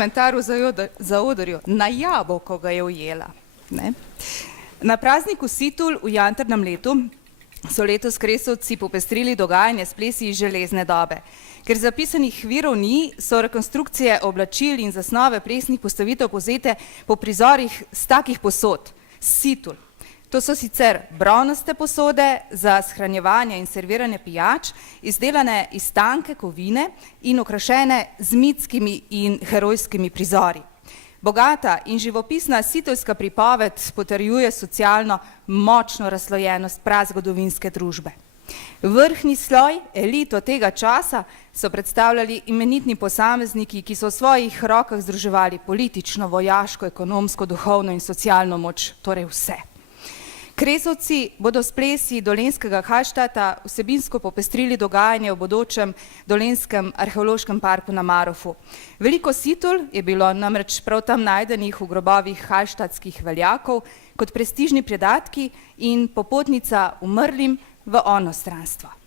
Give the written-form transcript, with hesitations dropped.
komentar v zaodrju, na jabolko ga je ujela. Ne? Na prazniku Situl v jantrnem letu so letos Kresovci popestrili dogajanje s plesi iz železne dobe. Ker zapisanih virov ni, so rekonstrukcije oblačil in zasnove plesnih postavitev povzete po prizorih z takih posod, Situl. To so sicer bronaste posode za shranjevanje in serviranje pijač, izdelane iz tanke kovine in okrašene z mitskimi in herojskimi prizori. Bogata in živopisna situlska pripoved potrjuje socialno močno razslojenost prazgodovinske družbe. Vrhnji sloj, elito tega časa, so predstavljali imenitni posamezniki, ki so v svojih rokah združevali politično, vojaško, ekonomsko, duhovno in socialno moč, torej vse. Kresovci bodo s plesi Dolenjskega Hallštata vsebinsko popestrili dogajanje v bodočem Dolenjskem arheološkem parku na Marofu. Veliko situl je bilo namreč prav tam najdenih v grobovih hallštatskih veljakov kot prestižni predatki in popotnica umrlim v onostranstvo.